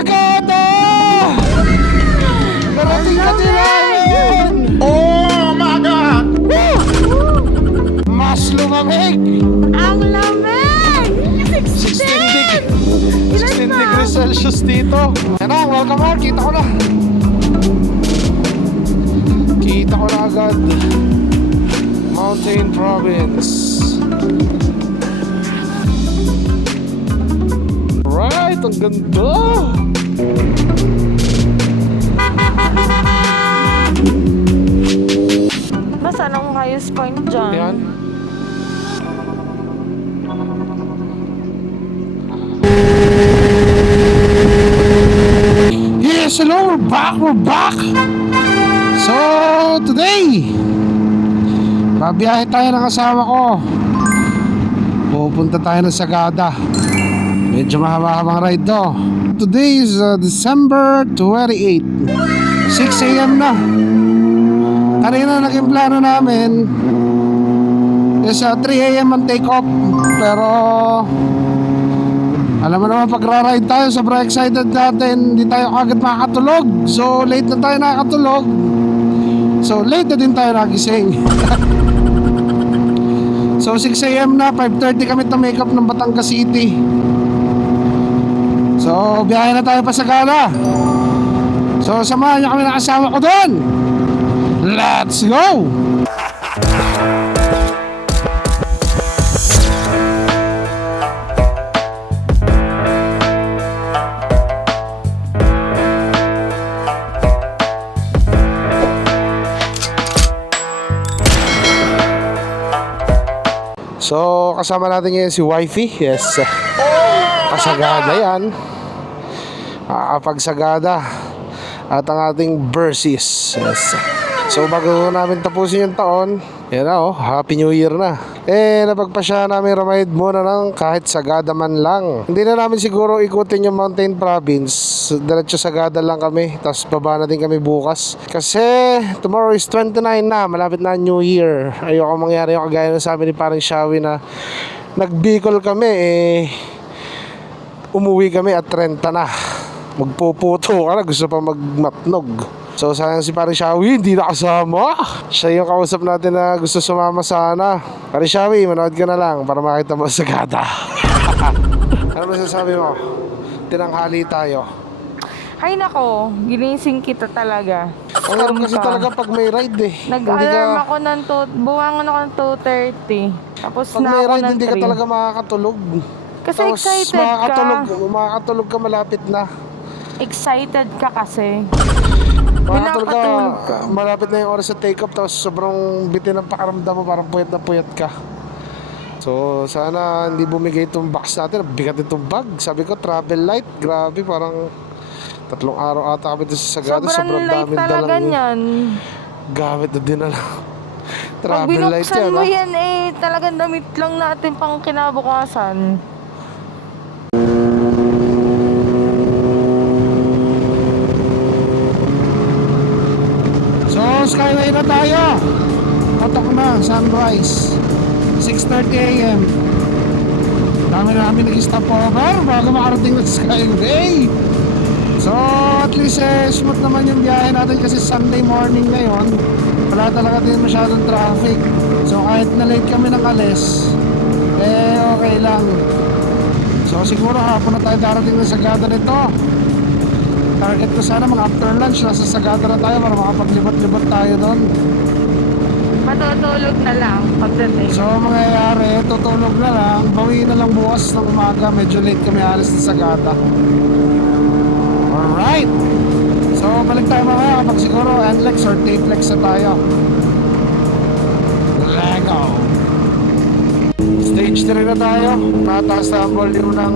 Sagada! Narating ka din namin! Oh my God! Mas lumamig! Ang lamig! 16 degrees Celsius dito. Yan na, welcome home. Kita ko na. Kita ko na agad. Mountain Province. Right, ang ganda. Saan ang highest point dyan? Yan. Yes, hello, we're back. So, today, babiyahe tayo ng kasama ko. Pupunta tayo ng Sagada. Medyo mahaba-habang ride to. Today is December 28, 6 a.m. na. Kanina naging plano namin is 3 a.m. ang take off. Pero alam mo naman, pag ra-ride tayo, sobrang excited natin, hindi tayo agad makakatulog. So late na tayo nakakatulog. So late na din tayo nagising. So 6 a.m. na, 5:30 kami na make up ng Batangas City. So biyahe na tayo pa sa Sagada. So samahan niyo kami ng kasama ko doon. Let's go! So, kasama natin ngayon si Wifey. Yes. Pasagada yan. Pagsagada. At ang ating versus. Yes. So bago namin tapusin yung taon, yan na Happy New Year na. Napagpasya namin ride muna ng kahit Sagada man lang. Hindi na namin siguro ikutin yung Mountain Province. Diretso Sagada lang kami. Tapos baba na din kami bukas. Kasi tomorrow is 29 na. Malapit na New Year. Ayoko mangyari yung kagaya na sa amin ni parang Shawi na nagbikol kami. Umuwi kami at 30 na. Magpuputo ka na. Gusto pa magmatnog. So sayang si Paring Shawi, hindi nakasama. Siya yung kausap natin na gusto sumama sana. Paring Shawi, manood ka na lang para makita mo Sagada. Ano masasabi mo? Tinanghali tayo. Ay nako, ginising kita talaga. Ang hirap kasi talaga pag may ride Nag-alarm ako ng buwangon ako ng 2:30. Tapos pag na may ako ride, ng hindi ka 3. talaga makakatulog. Kasi Tapos, excited makakatulog ka malapit na. Excited ka kasi. Makakatulog ka, malapit na yung oras sa take off. Tapos sobrang bitin ang pakaramdam mo, parang puyat na puyat ka. So sana hindi bumigay itong box natin. Bigat itong bag. Sabi ko travel light. Grabe, parang 3 araw ata kami doon sa Sagada. Sobrang light talaga niyan. Gamit na din na lang. Pag Travel light binuksan yan mo yan talagang damit lang natin pang kinabukasan. So skyway na tayo. Patok na, sunrise 6:30 a.m. Dami na namin nag-stopover bago makarating na sa skyway. So at least smooth naman yung biyahe natin kasi Sunday morning ngayon. Wala talaga din masyadong traffic. So kahit na late kami ng alis, okay lang. So siguro hapon na tayo darating na Sagada nito. Target ko sana mga after lunch nasa Sagada na tayo para makapaglibot-libot tayo doon. Matutulog na lang pagdating. So mangyayari, tutulog na lang. Bawi na lang bukas ng umaga. Medyo late kami alis sa Sagada. Alright. So balik tayo mamaya kapag siguro NLEX or TAPLEX na tayo. Lego. Stage 3 na tayo. Mataas na ang volume ng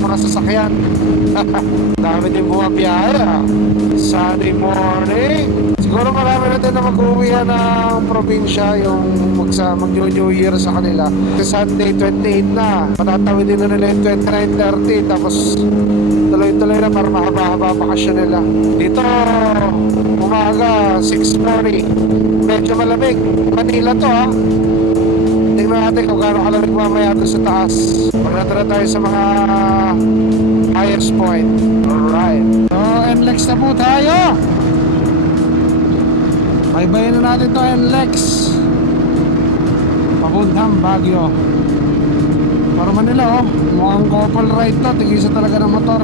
mga sasakyan. Dami din bumabiyahe Sunday morning. Siguro marami na din na mag-uwi ng probinsya yung mag-New Year sa kanila. Kasi Sunday 28 na. Matatawid din na nila yung 29-30. Tapos tuloy-tuloy na para mahaba-haba bakasyon nila. Dito umaga 6:40. Medyo malamig. Manila to Tingnan natin kung gaano kalamig mamaya doon sa taas. Pagkatara tayo sa mga highest point. Alright. NLEX na po tayo. Baybayin na natin to NLEX. Papuntang Baguio. Para Manila oh. Mukhang couple ride to. Tigisa talaga ng motor.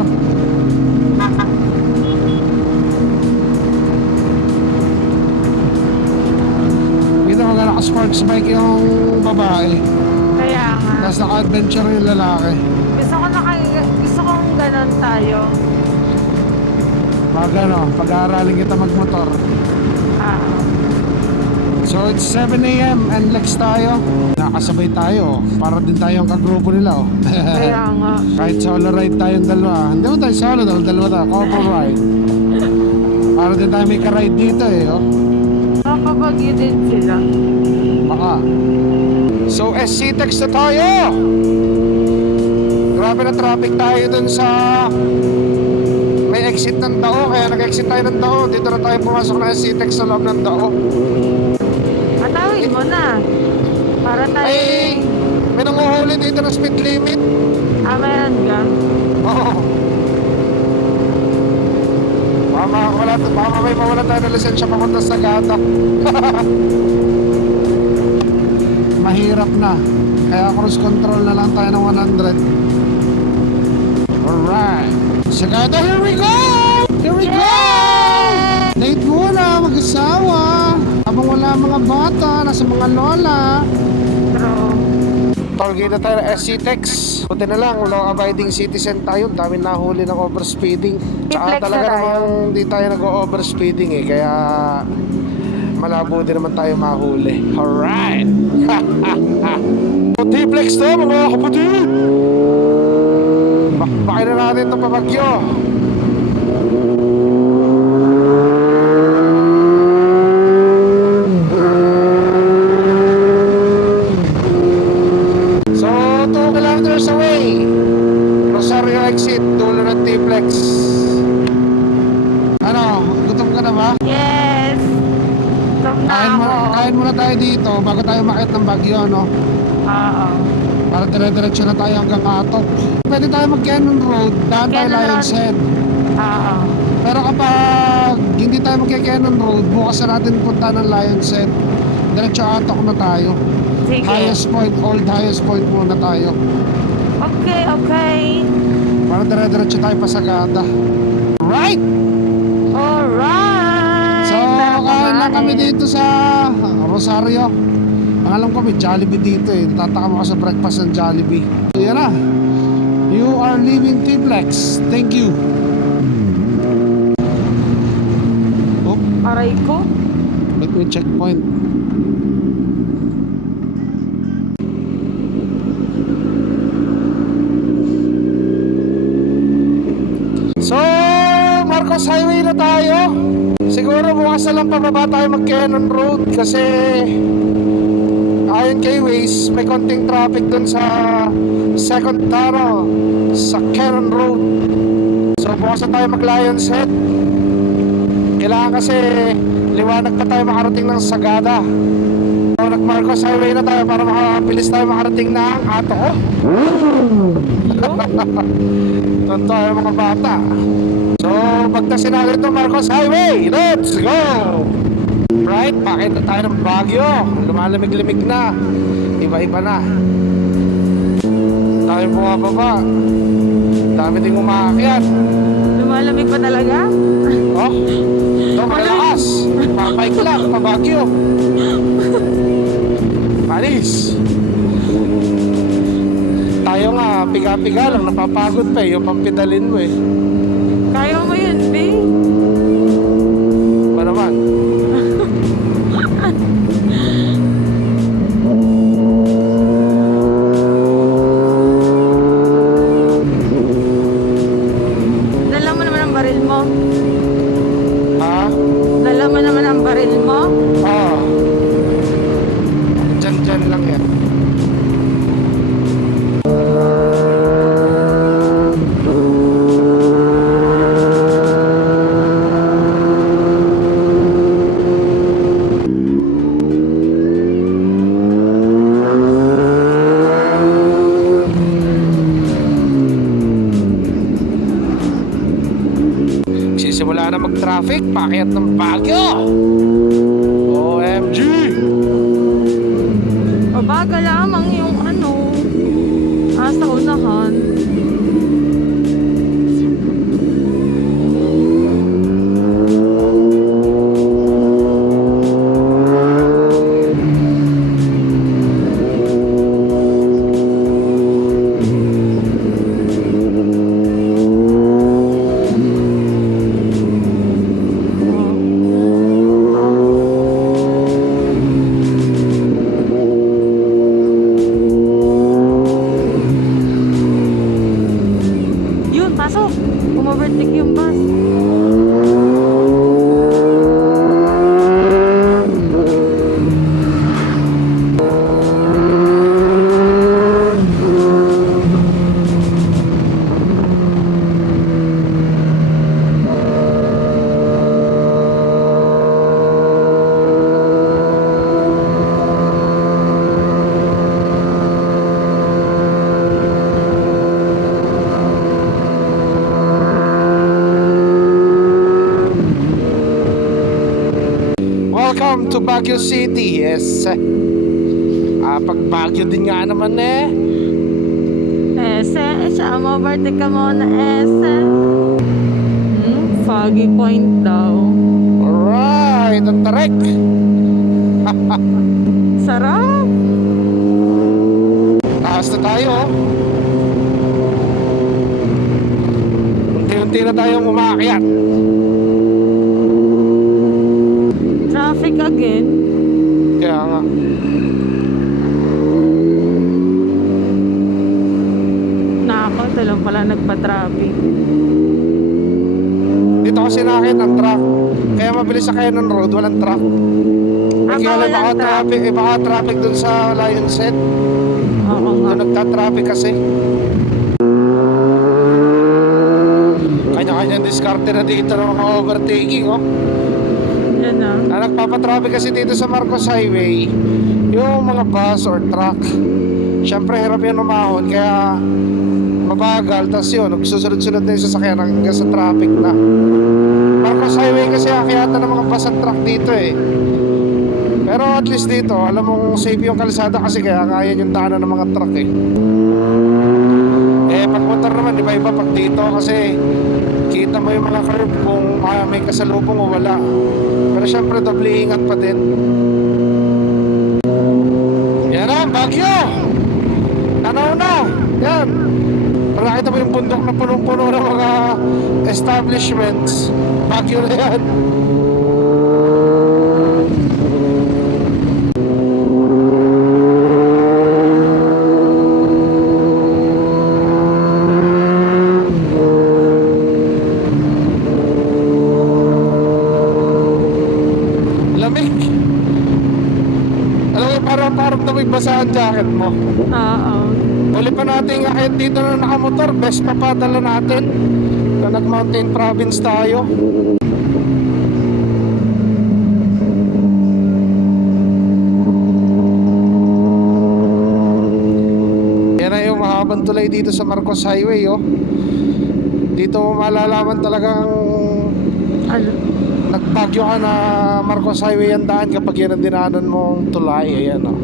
Dito maganda naka-sports bike yung babae. Kaya nga. Tapos naka-adventure yung lalaki. Gusto kong ganon tayo. Pag ano, pag-aaralin kita magmotor. Ah. So it's 7 a.m. NLEX tayo. Nakasabay tayo. Para din tayo ang kagrupo nila oh. Kaya nga. Kahit solo ride tayong dalawa. Hindi mo tayo solo, dalawa tayo. Couple ride. Para din tayo may ka-ride dito eh oh. Papabagyo din sila. Baka. So SC-Tex na tayo. Grabe na traffic tayo dun sa may exit ng Dao. Kaya nag-exit tayo ng Dao. Dito na tayo pumasok na SC-Tex sa loob ng Dao. Atawin mo na. Para tayo... Ay, may nanguhuli dito ng speed limit. Meron ka. Oo. Baka may mawala tayo ng lisensya papunta sa Gata. Mahirap na. Kaya cruise control na lang tayo ng 100. Alright. Sagada, here we go! Here we go! Late muna, mag-asawa. Habang wala mga bata, nasa mga lola. True. Tollgate na tayo ng SC-Tex. Buti na lang, law-abiding citizen tayo. Dami nahuli ng overspeeding. Tsaka I-flex talaga na tayo. namang di tayo nag-overspeeding eh. Kaya malabo din naman tayo mahuli. Alright! T-Flex to mga kapatid! Bakbakin na natin itong pabagyo. So, 2 kilometers away. Rosario exit, dulo ng T-Flex. Ano, gutom ka na ba? Yes! Tom na ako. Kain muna tayo dito bago tayo makit ng Baguio, no? Oo. Para dire-diretso na tayo hanggang Atok. Pwede tayo mag-Cannon Road, daan tayo Cannon Lion's Road. Head. Oo. Pero kapag hindi tayo mag-Cannon Road, bukas na natin punta ng Lion's Head. Diretso Atok na tayo. Sige. Highest point, old highest point muna tayo. Okay, okay. Para dire-diretso tayo pa sa Gata. Right! Alright! So, Tara, kain lang kami kumain. dito sa Rosario. Ang alam ko may Jollibee dito eh. Tataka mo ka sa breakfast ng Jollibee. So, yan na. You are leaving T-Flex. Thank you. Oh, Aray ko. ba't may checkpoint? So, Marcos Highway na tayo. Siguro bukas na lang pababa tayo mag-Cannon Road kasi ayon kay Waze, may konting traffic dun sa second tunnel sa Cannon Road. So bukas na tayo mag-Lion's Head. Kailangan kasi liwanag pa tayo makarating ng Sagada. So nag-Marcos Highway na tayo para makabilis tayo makarating ng Atok. Doon tayo mga bata. So pagtasin natin ito Marcos Highway. Let's go! Right, pakit na tayo ng Baguio. Lumalamig-lamig na. Iba-iba na. Dami bumababa. Dami ding umaakyat. Lumalamig pa talaga? Oh, ito malakas. Papike lang, pa Baguio. Alis. Tayo nga, piga-piga lang. Napapagod pa eh. Yung pampidalin mo eh. Kaya mo yun, B? Ba naman? Dala mo naman ang baril mo. Ha? Dala mo naman ang baril mo. Oo. Diyan lang yan. Nagsimula na mag-traffic, paakyat ng Baguio. OMG! Mabagal lamang yung sa unahan. Yun, pasok. Umovertake yung bus. Welcome to Baguio City. Yes. Pag Baguio din nga naman eh. Siya, umovertake ka muna, foggy point daw. Alright, ang tarik. Sarap. Taas na tayo. Unti-unti na tayong umakyat. Traffic again. Kaya nga. Nako, ito lang pala nagpa-traffic. Dito kasi nakakit ang truck. Kaya mabilis sa kayo ng road, walang truck. Kaya walang baka truck. traffic, baka traffic dun sa Lion's Head. Oo nga. Doon nagta-traffic kasi. Kanya-kanya diskarte na dito ng mga overtaking, oh. Yan na. Nagpapatraffic kasi dito sa Marcos Highway yung mga bus or truck. Siyempre hirap yan umahon, kaya mabagal. Tapos yun, nagsusunod-sunod na yung sasakyan hanggang sa traffic na. Marcos Highway kasi akyatan ng mga bus at truck dito eh. Pero at least dito, alam mong safe yung kalsada kasi kaya kaya yung daanan ng mga truck eh. Pag motor naman, di ba iba pag dito kasi kita mo yung mga curve kung may kasalubong o wala. Pero syempre doble ingat pa din. Yan na, Baguio! Tanaw na! Yan! Pag nakita mo yung bundok na punong-puno ng mga establishments, Baguio na yan. Parang na may basa ang jacket mo. Oo. Uli pa natin kahit dito na nakamotor, best pa padala natin. Na nag-mountain province tayo. Yan na yung mahabang tulay dito sa Marcos Highway, oh. Dito mo malalaman talagang nagbagyo ka na Marcos Highway ang daan kapag yan ang dinaanan mong tulay. Ayan, oh.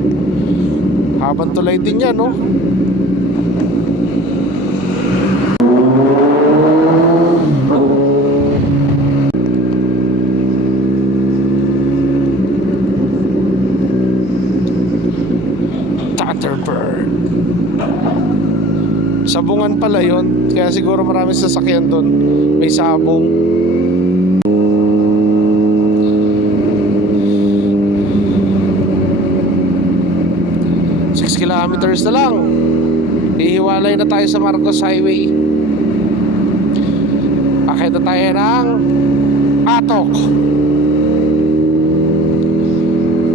Habang tulay din yan, oh. Thunderbird. Sabungan pala yun. Kaya siguro maraming sasakyan doon. May sabong. 6 kilometers na lang. Hihiwalay na tayo sa Marcos Highway. Akit na tayo ng Atok.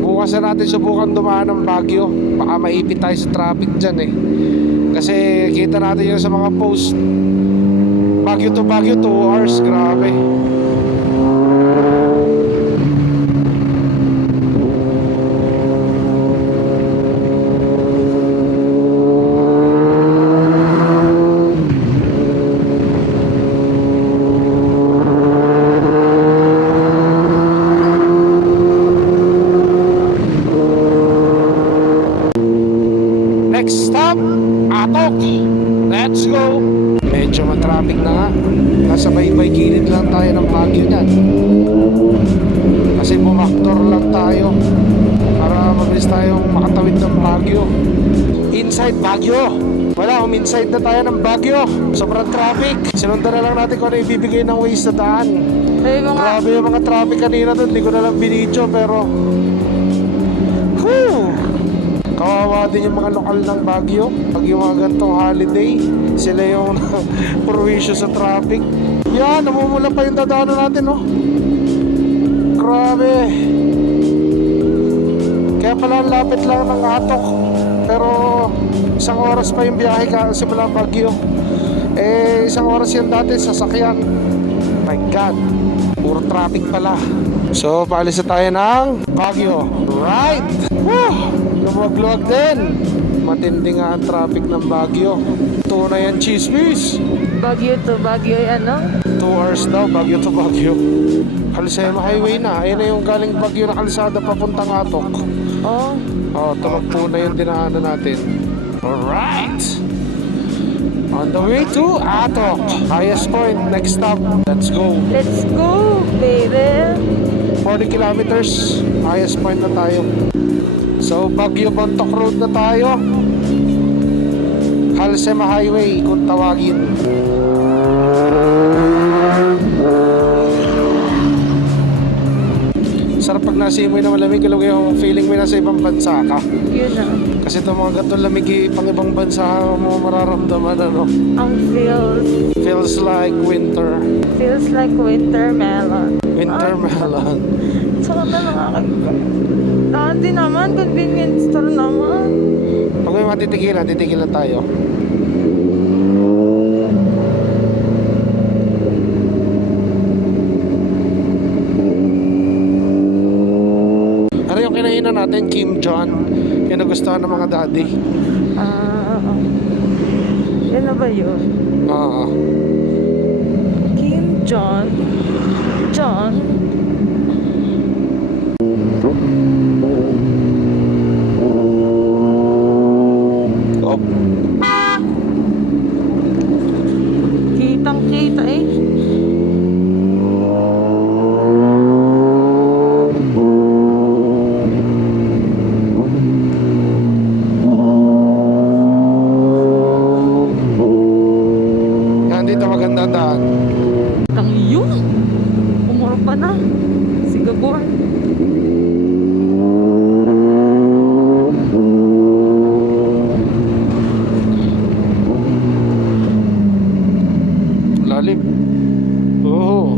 Bukas na natin subukan dumaan ng Baguio. Baka maipit tayo sa traffic dyan eh. Kasi kita natin yun sa mga post. Baguio to Baguio 2 hours. Grabe. nasa baybay gilid lang tayo ng Baguio niyan. Kasi bumaktor lang tayo para mabilis tayong makatawid ng Baguio. Inside Baguio. Wala, inside na tayo ng Baguio. Sobrang traffic. Sinundan na lang natin kung ano ibibigay ng Waze na daan. Ay, mga... Grabe yung mga traffic kanina doon. Hindi ko na lang binidyo pero whew! Kawawa din yung mga lokal ng Baguio. Pag yung mga gantong holiday, sila yung purwisyo sa traffic. Yan, namumula pa yung dadaanan natin, no? Grabe. Kaya pala lapit lang ng Atok. Pero isang oras pa yung biyahe ka simula Baguio. Eh, isang oras yan dati sasakyan. My God, puro traffic pala. So, paalis na tayo ng Baguio. Right! Woo! Lumuwag-luwag din. Matindi nga ang traffic ng Baguio. Tunay ang chismis. Baguio to Baguio, ano? 2 hours daw, Baguio to Baguio. Kalsema Highway na. Ayun na yung galing Baguio na kalsada papuntang Atok. Oh, Oh, tumakbo na yung dinaanan natin. Alright! On the way to Atok. Highest point, next stop. Let's go. let's go, baby. 40 kilometers. Highest point na tayo. So, Baguio Bontoc Road na tayo. Kalsema Highway kung tawagin. Sarap pag nasimoy na malamig, alam mo yung feeling mo nasa ibang bansa ka. Yun na. Kasi itong mga ganitong lamig pang ibang bansa mo mararamdaman, ano. Ang Feels like winter. feels like winter melon. Winter melon. Sarap na nakakaiba. Dati naman, convenience store naman. Pag may matitigilan tayo. Ano yung kinainan natin? Kim John. Yung nagustuhan ng mga daddy. Oo. Yan na ba yun? Oo. Kim John. John. Oh. Kitang kita eh. Yan, dito maganda daan. Tang yun. Umuro pa na. Sigabor. Lalim. Oo.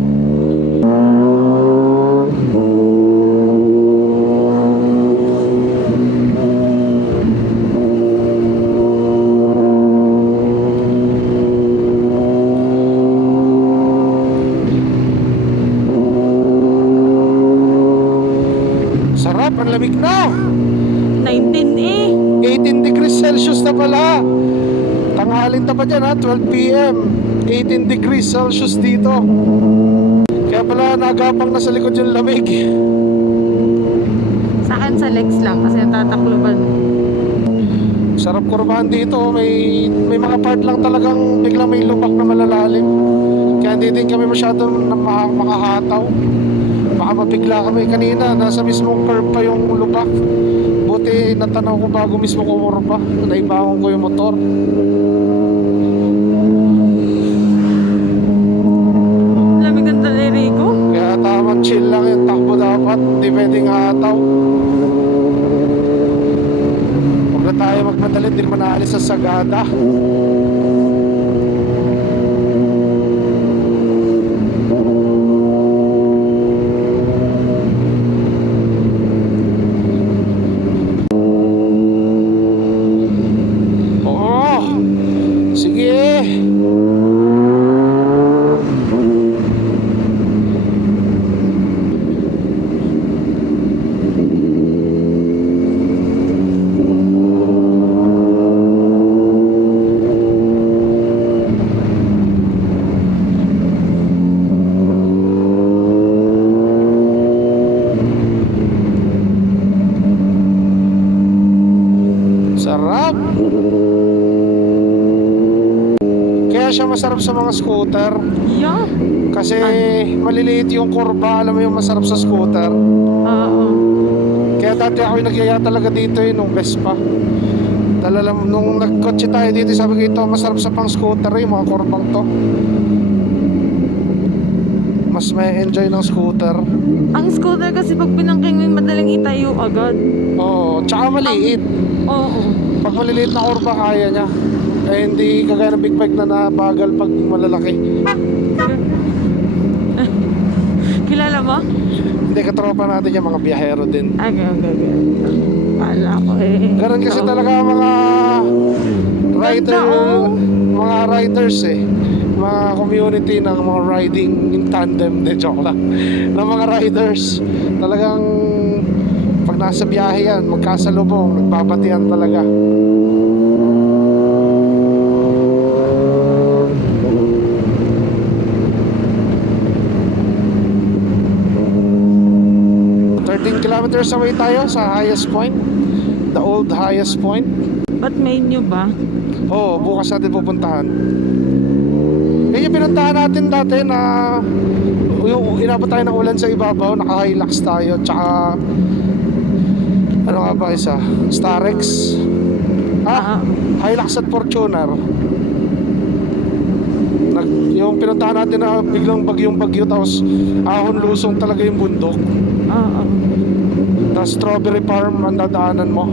Sarap, ang lamig na. 19 eh. 18 degrees Celsius na pala. Tanghalin na pa dyan ha, 12 p.m. 18 degrees Celsius dito. Kaya pala nagapang na sa likod yung lamig. Sa akin sa legs lang kasi tatakluban. Sarap kurbahan dito. May mga part lang talagang biglang may lubak na malalalim. Kaya hindi din kami masyadong makahataw. Baka mabigla kami kanina. Nasa mismong curve pa yung lubak. Buti natanaw ko bago mismo kumurba. Naibangon ko yung motor. Lamig ang daliri ko. Kaya tamang chill lang yung takbo dapat. Hindi pwedeng hataw. Huwag na tayo magmadali. Hindi naman naalis sa Sagada. Oo. Sige. Sarap. Kaya siya masarap sa mga scooter. Yeah. Kasi maliliit yung kurba, alam mo yung masarap sa scooter. Oo. Kaya dati ako yung nagyaya talaga dito nung Vespa. Nung nagkotse tayo dito, sabi ko ito, masarap sa pang scooter yung mga kurbang to. Mas may enjoy ng scooter. Ang scooter kasi pag pinangking mo, madaling itayo agad. Oo, tsaka maliit. Oo. Pag maliliit na kurba, kaya niya. Eh hindi kagaya ng big bike na nabagal pag malalaki. Kilala mo? Hindi, katropa natin yung mga biyahero din. Okay. Pala ko eh. Ganun kasi talaga mga rider, Ganda, oh. mga riders mga community ng mga riding in tandem, de joke lang, ng mga riders. Talagang pag nasa biyahe yan, magkasalubong, nagbabatian talaga. Kilometers away tayo sa highest point, the old highest point. Ba't may new ba? Oo, bukas natin pupuntahan. Yan yung pinuntahan natin dati na yung inabot tayo ng ulan sa ibabaw, naka-Hilux tayo, tsaka ano nga ba isa? Starex. Hilux at Fortuner. Yung pinuntahan natin na biglang bagyong-bagyo, tapos ahon lusong talaga yung bundok. Oo. Tapos strawberry farm ang dadaanan mo.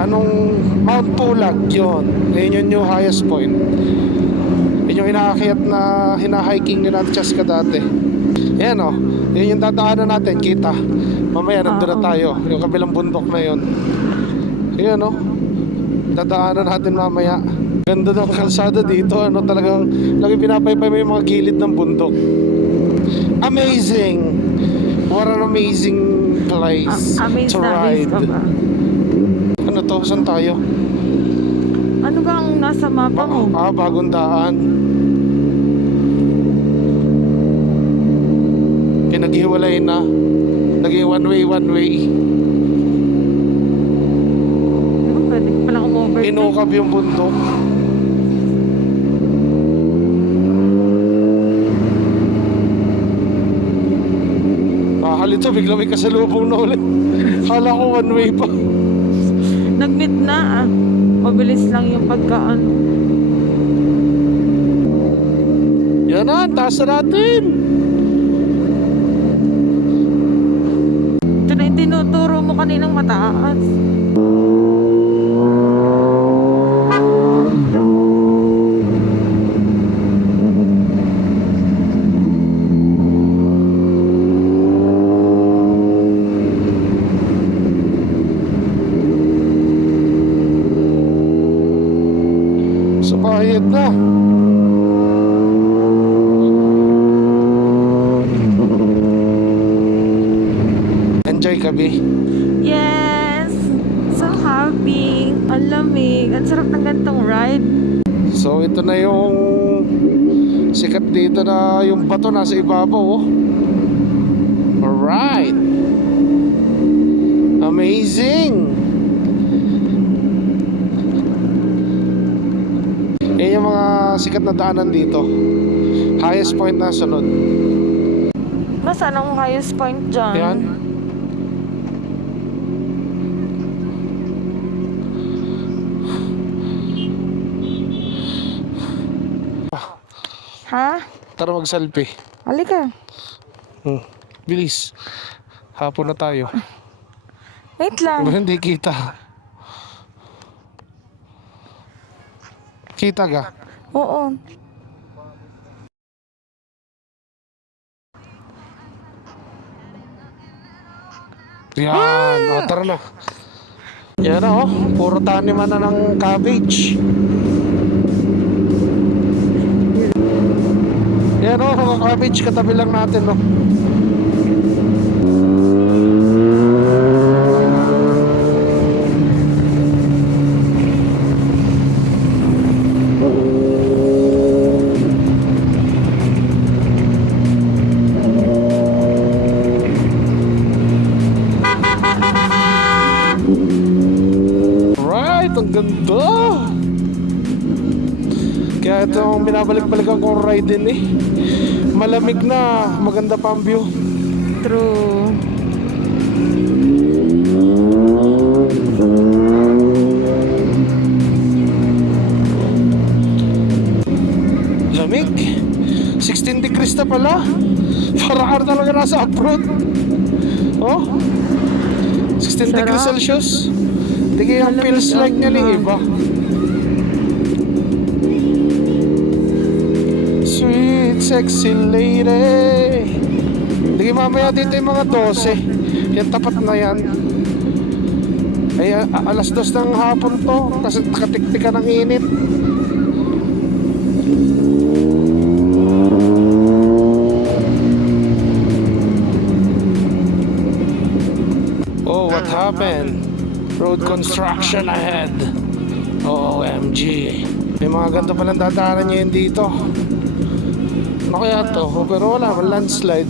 Anong Mount Pulag yun. Yun yung highest point. Yun yung inaakyat na hinahiking ni Natchaska dati. Yan o. Yun yung dadaanan natin. Kita. Mamaya nandun na tayo. Yung kabilang bundok na yun. Yan o. Dadaanan natin mamaya. Ganda ng kalsada dito, ano, talagang lagi pinapaypay mo yung mga gilid ng bundok. Amazing! What an amazing place Amazed to na amazed ride. ka ba? Ano to? Saan tayo? Ano ba ang nasa mapa mo? Bagong daan. Pinaghiwalay na. Naging one way. Pwede ko palang umovertake. Inukab yung bundok. Halito, bigla may kasalubong na ulit. Kala ko one way pa. Nag-meet na Mabilis lang yung pagkaan. Yan na, taas na natin. Ito na yung tinuturo mo kaninang mataas. Bayad na. Enjoy ka, B? Yes! So happy. Ang lamig. Ang sarap ng gantong ride. So ito na yung sikat dito na yung bato nasa ibabaw. Alright. Amazing. Yan yung mga sikat na daanan dito. Highest point na sunod. Nasaan ang highest point dyan? Yan. Ha? Tara mag-selfie. Halika. Bilis. Hapon na tayo. Wait lang. Hindi kita. Kita ka? Oo. Yan. O, tara na. Yan na, puro taniman na ng cabbage. Yan o, mga cabbage katabi lang natin, no. Right, ang ganda. Kaya itong binabalik-balikan kong ride din eh. Malamig na, maganda pa ang view. True. Lamig. 16 degrees na pala. Para ka talaga nasa abroad. Oh. 16 degrees Sarap. Celsius. Hindi kaya yung feels like niya ni iba. Sweet sexy lady. Hindi mamaya dito yung mga 12. Yan tapat na yan. Ay alas 2 ng hapon to. Kasi nakatiktik ka ng init. Oh, what happened? Road construction ahead. OMG. May mga ganito palang dadaanan niya yun dito. Ano kaya to? Pero wala, landslide.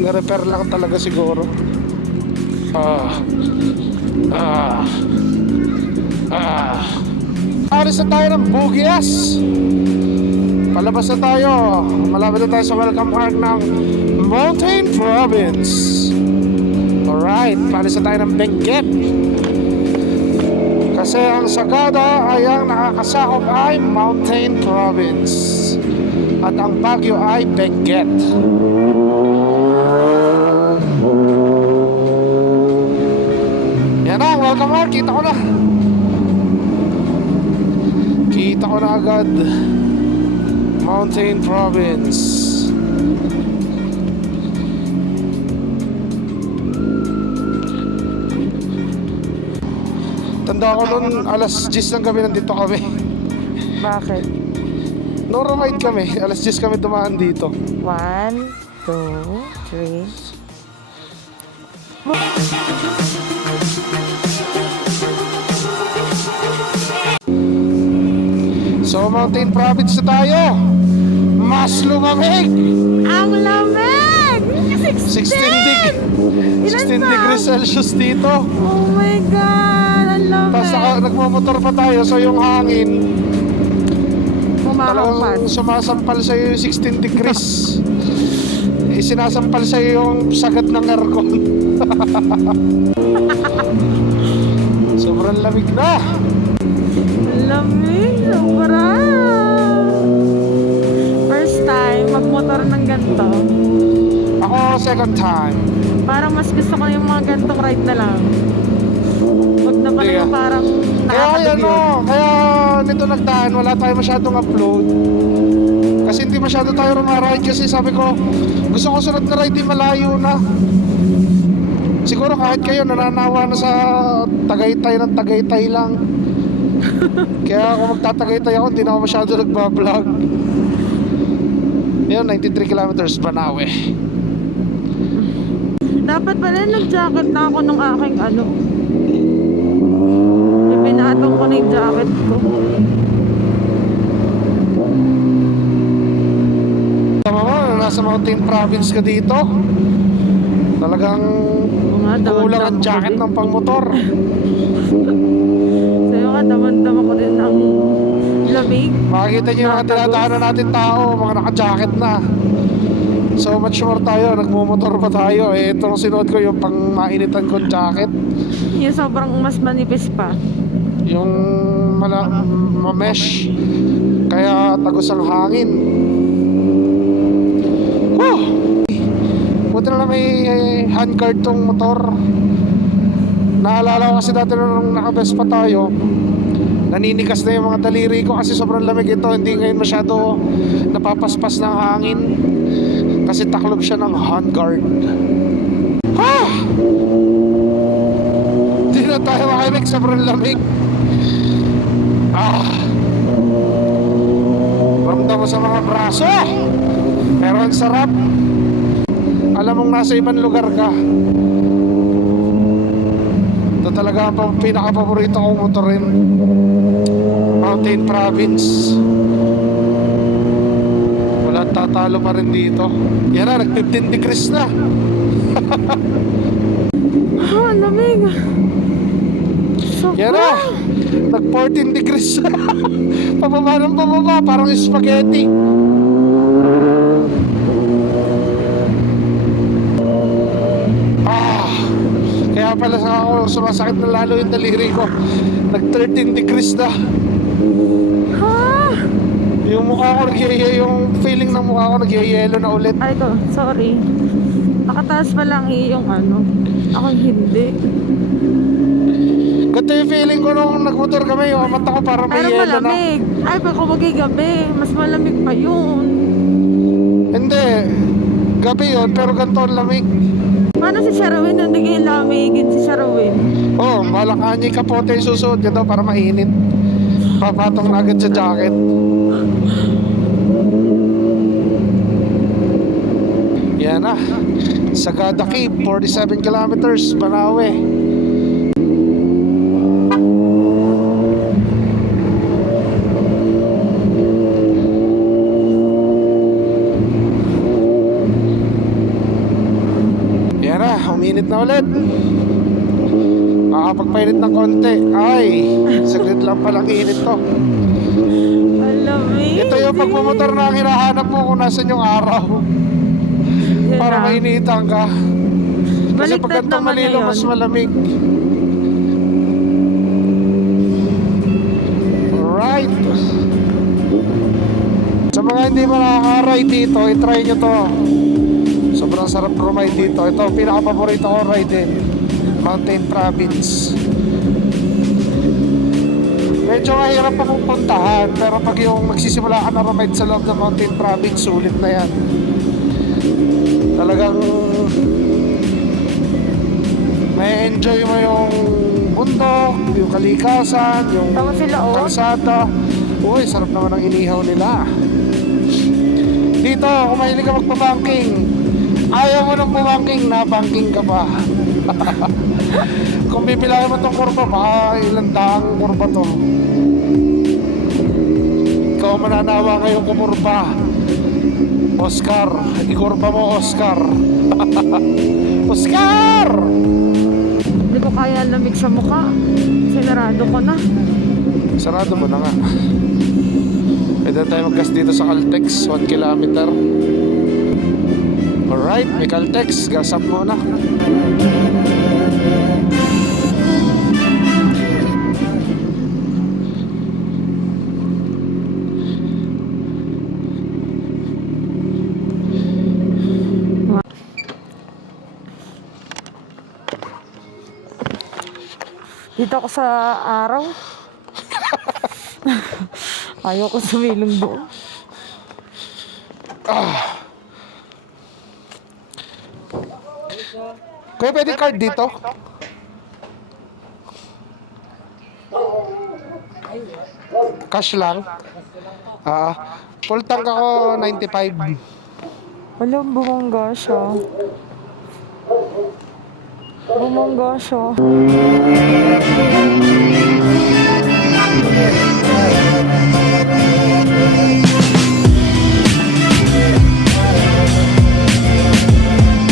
Nirepair lang talaga siguro. Aris na tayo ng Bugias. Palabas na tayo. Malapit na tayo sa welcome arc ng Mountain Province. Alright, palis na tayo ng Benguet. Kasi ang Sagada ay ang nakakasakop ay Mountain Province. At ang Baguio ay Benguet. Yan na, welcome arc. Kita ko na. Kita ko na agad. Mountain Province. Tanda ko noon, alas 10 ng gabi nandito kami. Bakit? No-ride kami, alas 10 kami dumaan dito. 1, 2, 3. So Mountain Province na tayo. Mas lumamig. Ang lamig! 16 degrees Celsius dito. Oh my God! Ang Tapos lamig! nagmamotor pa tayo, so yung hangin Umahampas. talagang sumasampal sa yung 16 degrees. Sinasampal sa yung sagat ng aircon. Sobrang lamig na. Ang lamig! Sobra! First time, magmotor ng ganito. Ako second time. Parang mas gusto ko yung mga gantong ride na lang. Huwag na pala Hindi, yung parang Kaya nakakabigyo. kaya nito nagdaan, wala tayo masyadong upload. Kasi hindi masyado tayo rumaride kasi sabi ko, gusto ko sunod na ride di malayo na. Siguro kahit kayo nananawa na sa Tagaytay ng Tagaytay lang. Kaya kung magtatagaytay ako, hindi na ako masyado nagbablog. Yan, 93 kilometers Banawe. Dapat pala nag-jacket na ako ng aking ano. Pinatong ko na yung jacket ko. Tama mo, nasa Mountain Province ka dito. Talagang kulang ang jacket ng pangmotor. Sa'yo ka, damandam ako din ang lamig. Makikita niyo yung mga tinadaanan natin tao, mga naka-jacket na. So much more tayo, nagmumotor pa tayo. Eh, itong sinuot ko yung pang mainitan kong jacket. Yung sobrang mas manipis pa. Yung ma-mesh. Kaya tagos ang hangin. Whew! Buti na lang may handguard tong motor. Naalala ko kasi dati nung naka-Vespa tayo, naninigas na yung mga daliri ko kasi sobrang lamig ito. Hindi ngayon masyado napapaspas ng hangin kasi taklob siya ng handguard. Ha! Hindi na tayo makinig, sobrang lamig. Ramdam mo sa mga braso, pero ang sarap. Alam mong nasa ibang lugar ka. Ito talaga ang pinaka-paborito kong motorin. Mountain Province. Wala tatalo pa rin dito. Yan na, nag-15 degrees na. Ang lamig. Yan na. Nag 14 degrees. Pababa ng pababa, parang spaghetti. Kaya pala sa ako sumasakit na lalo yung daliri ko. Nag 13 degrees na. Ha? Yung mukha ko yung feeling ng mukha ko nagyayelo na ulit. Ay ko, sorry. Nakataas pa lang yung ano. Ako hindi. Ganito yung feeling ko nung nagmotor kami. Yung mata ko parang may Pero yelo na. malamig. Ay, pag gabi, mas malamig pa yun. Hindi. Gabi yun, pero ganito ang lamig. Paano si Sherwin? Hindi kayo lamigin si Sherwin. Oh, malakhan niya yung kapote yung susuot niya daw para mainit. Papatong na agad sa jacket. Yan na. Sagada Cave, 47 kilometers, Banawe. Yan na, uminit na ulit. Makakapagpainit ng konti. Ay, saglit lang palang init to. Malamig. Ito yung pagmumotor na ang hinahanap mo kung nasan yung araw. Yan Para na. mainitan ka. Kasi pag Baliktad gantong naman malilo, ngayon. mas malamig. Alright. Sa mga hindi pa nakaka-ride dito, i-try nyo to. Sobrang sarap ride dito. Ito ang pinaka-paborito ko ride din. Mountain Province. Medyo mahirap pa pupuntahan, pero pag yung magsisimula ka na ride sa loob ng Mountain Province, sulit na yan. Talagang may enjoy mo yung bundok, yung kalikasan, yung Tama sila, oh. kalsada. Uy, sarap naman ang inihaw nila. Dito, kung mahilig ka magpabanking, ayaw mo ng pubanking, nabanking ka pa. Kung bibilahin mo itong kurba, baka ilang daang kurba to. Ikaw mananawa ngayong kumurba. Oscar, ikurba mo Oscar. Oscar! Hindi ko kaya lamig sa mukha. Sinarado ko na. Sarado mo na nga. Pwede tayo mag-gas dito sa Caltex, 1 kilometer. Alright, may Caltex, gas up muna. Dito ako sa araw. Ayaw ko sumilong doon. Kuya, pwede card dito? Cash lang? Full tank ako, 95. Alam, bumangga siya. Bumangga siya.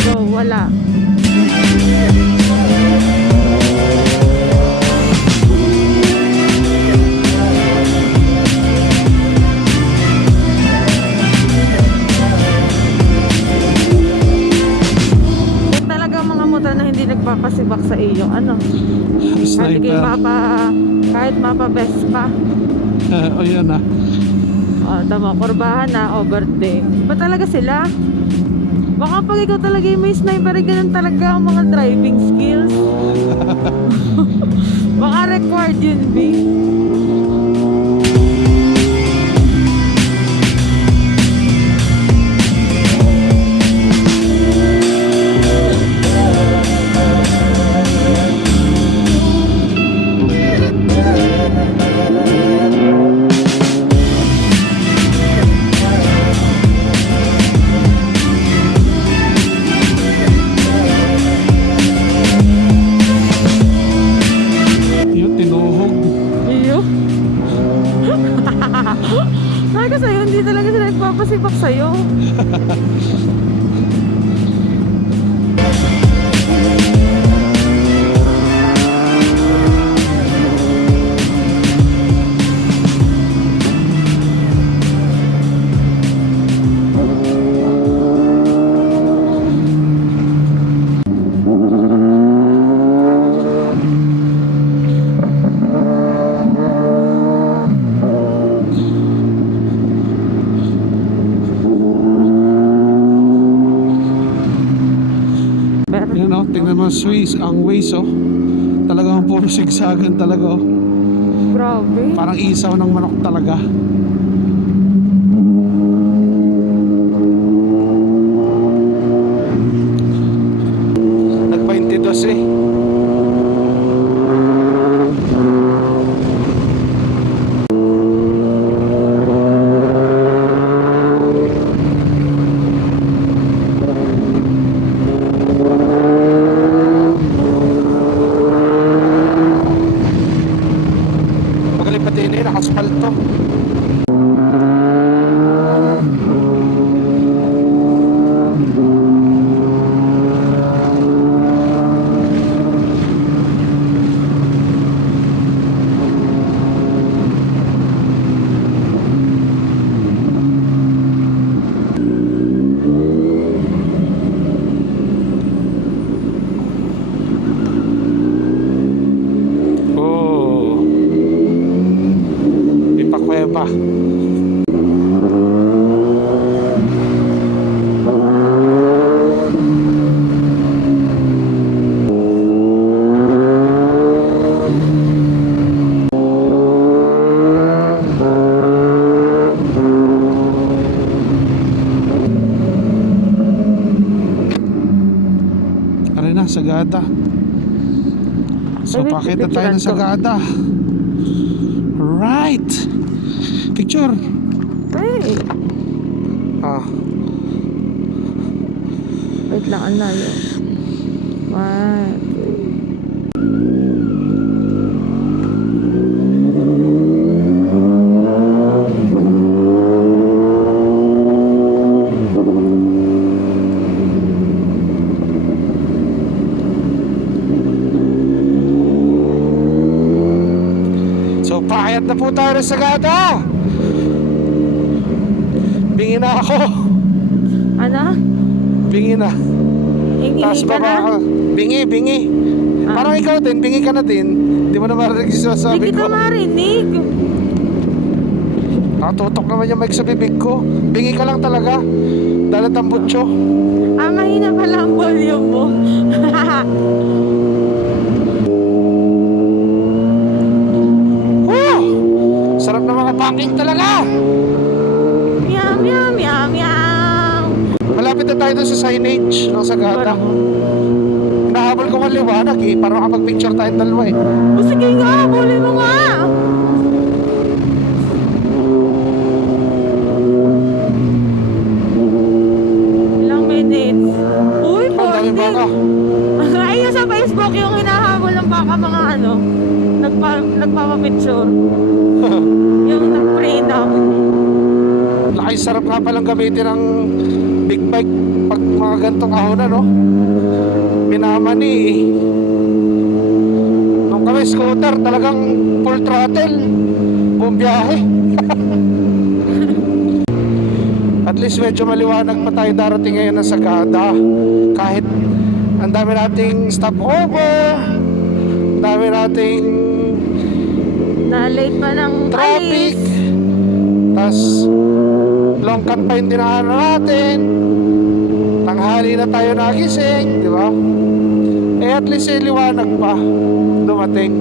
So, wala. Yung talaga mga motor na hindi nagpapasibak sa iyo, ano? Kahit kayo kahit mapa-best pa. O yan na. Tama, kurbahan na, overtake. Ba talaga sila? Baka pag ikaw talaga yung may sniper, ganun talaga ang mga driving skills. Baka required yun, B. Yung tinuhog. Iyo. Sabi ko sa'yo, hindi talaga sila nagpapasibak sa'yo. Swiss, ang ways oh. Talagang puro sigsagan talaga oh. Grabe. Parang isaw ng manok talaga. Nag-22 eh. Magaling pati na yun, nakaspalto. Oh. Ipakweba. Aray na, Sagada. So, Ay, wait, pakita tayo picturean ng to. Sagada. Right. Picture. Hey, Ah, wait lang, ang layo. One, two. so paakyat na po tayo ng Sagada. Bingi na ako. Ano? Bingi na. Hingi Taas ka baba na? ako. Bingi. Ah. Parang ikaw din, bingi ka na din. Di mo na marinig yung sinasabi Hindi kita ko. marinig. Nakatutok naman yung mic sa bibig ko. Bingi ka lang talaga. Dahil tambutso. Ah, mahina pala ang volume mo. Woo! Sarap na mga parking talaga. Meow, meow, meow, meow. Malapit na tayo doon sa signage ng Sagada. Hinahabol ko ang liwanag eh. Para makapag-picture tayong dalawa eh. O sige nga, buli mo nga. Ilang minutes? Uy, Ang daming baka. 40. Ay, sa Facebook yung hinahabol ng baka mga ano, nagpapapicture. Yung nag-prenup. Laki sarap nga palang gamitin ng big bike pag mga gantong ahon no? Minamani eh. Nung kami scooter talagang full throttle. Buong biyahe. At least medyo maliwanag pa tayo darating ngayon ng Sagada. Kahit ang dami nating stopover, ang dami nating Na-late pa ng traffic, alis. tas long cut pa yung dinaanan natin, tanghali na tayo nagising, di ba? Eh at least liwanag pa dumating.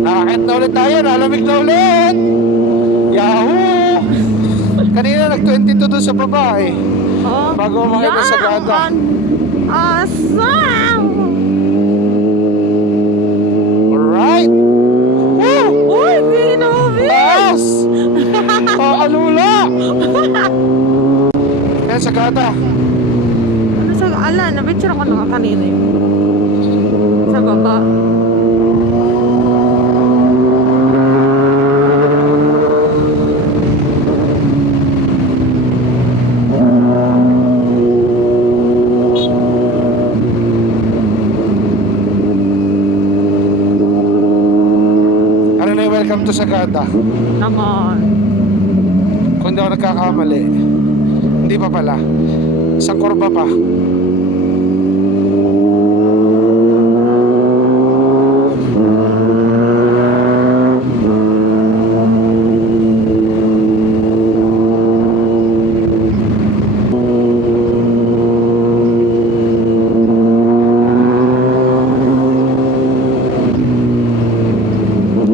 Nakakit na ulit tayo, nalamig na ulit. Yahoo! Kanina nag-22 doon sa baba eh. Oh, Bago umakit ng Sagada. Awesome! Alright! Woo! Uy, Pinovi! Taas! Pakalula! Yan, Sagada. Ano sa ala, na-picture ako na kanina yun. Sa baba. Ano na yung welcome to Sagada? Naman. Kung hindi ako nagkakamali. Hindi pa pala. Isang kurba pa.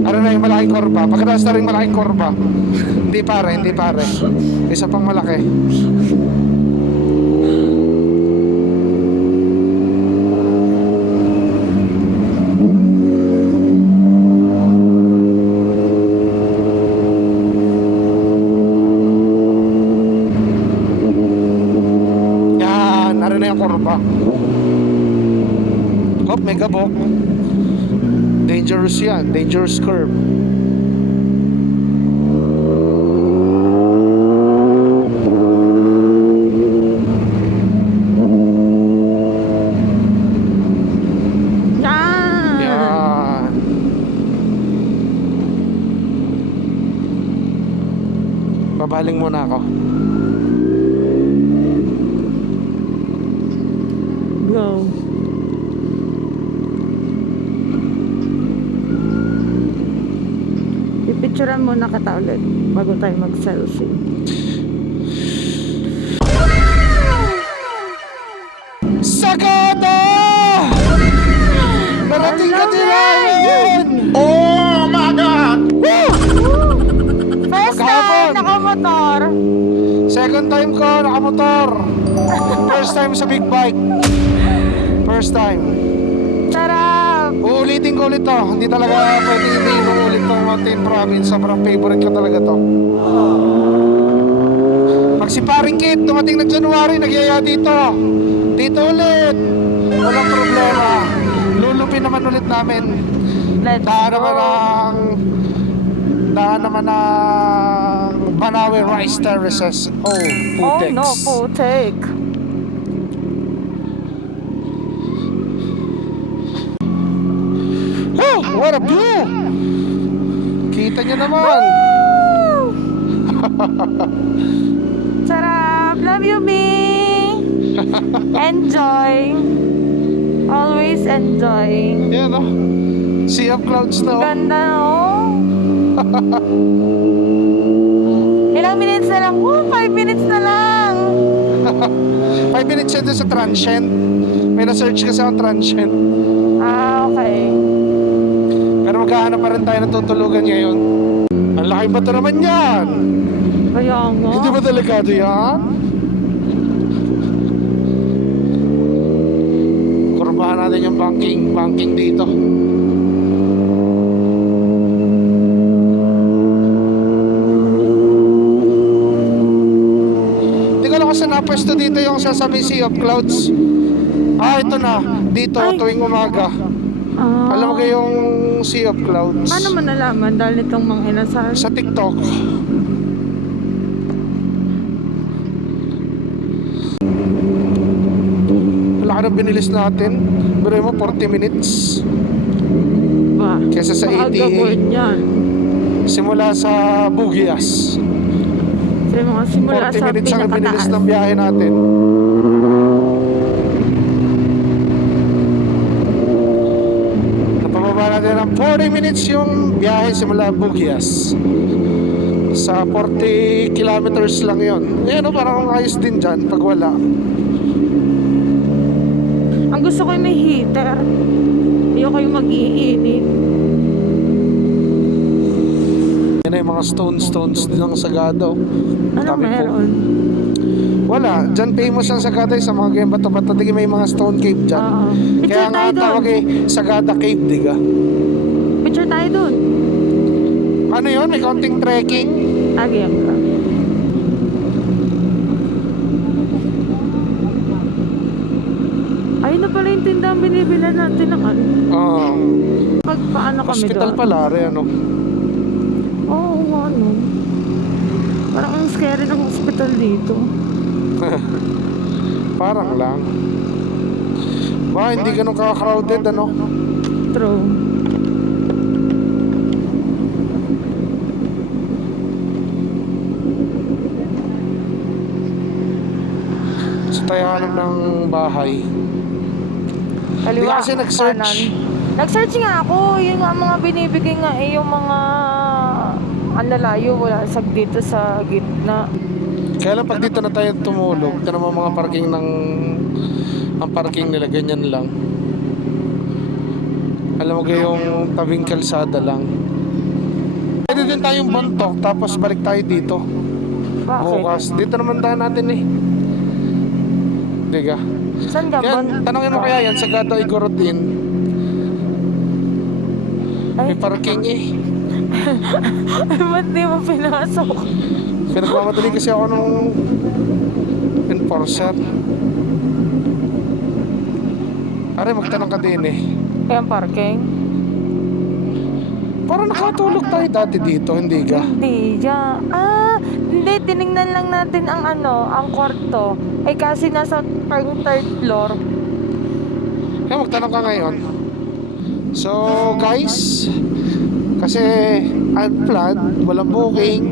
Ano na yung malaking kurba? Pagkatapos na rin malaking kurba. Hindi pare, hindi pare. Isa pang malaki. Yan, ano na yung kurba. Hop, may gabok. Dangerous yan, dangerous curve. Yan! Yan. Babaling muna ako. Go. Pipicturean muna kita ulit bago tayo mag-selfie. Sagada! Narating ka din namin! Oh my God! First time nakamotor. Second time ko, nakamotor. First time sa big bike. First time. Sarap! Uulitin ko ulit to. Hindi talaga pwede iniinom ulit tong Mountain Province. Sobrang favorite ko talaga to. Magsiparing kit, dumating na January, nagyaya dito. Dito ulit. Walang problema. Lulupin naman ulit namin. Let's Daan go! naman ng Banawe Rice Terraces. Oh, Oh putex. no, putek. Oh, what a view! Kita nyo naman. Sarap! Love you, me! Enjoy! Always enjoy. Yan o. Sea of clouds na o. Ganda, no? Ilang minutes na lang? 5 minutes na lang! 5 minutes yan doon sa transient. May na-search kasi ang transient. Ah, okay. Pero maghahanap pa rin tayo ng tutulugan ngayon. Ang laki ba ito naman yan? Kaya nga. Hindi ba delikado yan? Kurbahan natin yung banking dito. Hindi ko lang kasi napwesto dito yung sasabi Sea of Clouds. Ah, ito na. Dito, Ay. tuwing umaga. Ah. Alam mo kayong Sea of Clouds? Paano mo nalaman dahil itong mga inasal? Sa TikTok. Wala ka na binilis natin. Pero mo 40 minutes. Ba? Kesa sa Maaga ATA. board yan. Simula sa Bugias. Sa mga simula 40 sa minutes ang binilis pinakataas. ng biyahe natin. Napababa natin ng 40 minutes yung biyahe simula Bugias. Sa 40 kilometers lang yon. Eh ano, parang ayos din dyan pag wala. Ang gusto ko yung may heater. Ayoko yung mag-iinit. Yan na yung mga stones din ang Sagado. Ano Dami po. meron? Wala, dyan famous ang Sagada sa mga game bato-bato. Digi may mga stone cave dyan. Oo. Kaya Picture nga tayo ang tawag doon. Sagada Cave, diga. Picture tayo doon. Ano yun? May konting trekking. Agyan ka. Ayun na pala yung tindahan binibila natin ng ano. Oo. Pag paano kami Hospital doon? pala, ano. Oo, ano. Parang ang scary ng hospital dito. Parang lang. Ba, hindi ganun ka-crowded, ano. True. bahay. Hindi Kaliwa, kasi nag-search. kanan. Nag-search nga ako. Yung nga mga binibigay nga eh, yung mga ang lalayo, wala sag dito sa gitna. Kaya lang pag dito na tayo tumulog, ito naman mga parking ng ang parking nila ganyan lang. Alam mo yung tabing kalsada lang. Pwede din tayong buntok tapos balik tayo dito. Bakit? Bukas. Dito naman daan natin eh. Diga. Saan ka ba? Yan, tanongin mo kaya yan sa Gato Igorotin. May Ay, parking eh. ba't di mo pinasok? Pinagmamadali kasi ako nung enforcer. Are, magtanong ka din eh. Ayan, parking? Parang nakatulog tayo dati dito, hindi ka? Hindi, hindi, tinignan lang natin ang ang kwarto. Eh kasi nasa parang third floor. Kaya magtanong ka ngayon. So, guys, kasi unplanned, walang booking,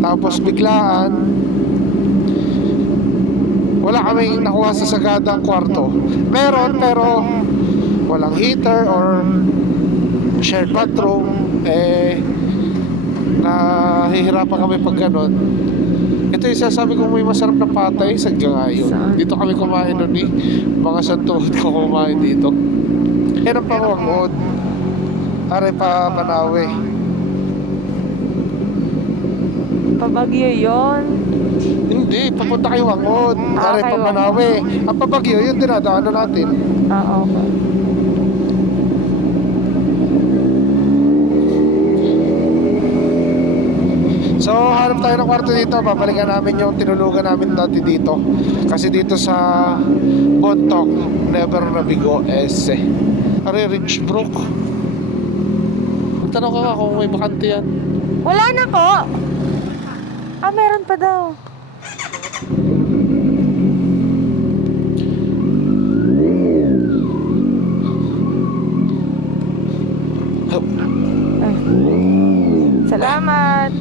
tapos biglaan, wala kaming nakuha sa sagadang kwarto. Meron, pero walang heater or shared bathroom. Nahihirapan kami pag ganon. Ito yung sasabi kong may masarap na patay sa Gangayon. Saan? Dito kami kumain nun eh. Mga santuhod ko kumain dito. Yan ang pangwangod. Aray pa Manawe. Pabagyo yon. Hindi, papunta kayo Wangod. Aray kay pa Manawe. Ang Pabagyo, yun dinadaanan natin. Okay. So, hanap tayo ng kwarto dito. Babalikan namin yung tinulugan namin dati dito. Kasi dito sa Bontok, never nabigo ese. Aray, Ridgebrook. Magtanong ka nga kung may bakante yan. Wala na po! Meron pa daw. Hup. Ay. Salamat!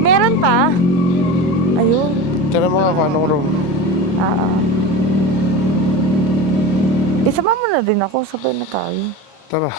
Meron pa? Ayun. Tira mo nga kung anong room. Isama mo na din ako, sabay na tayo. Tara.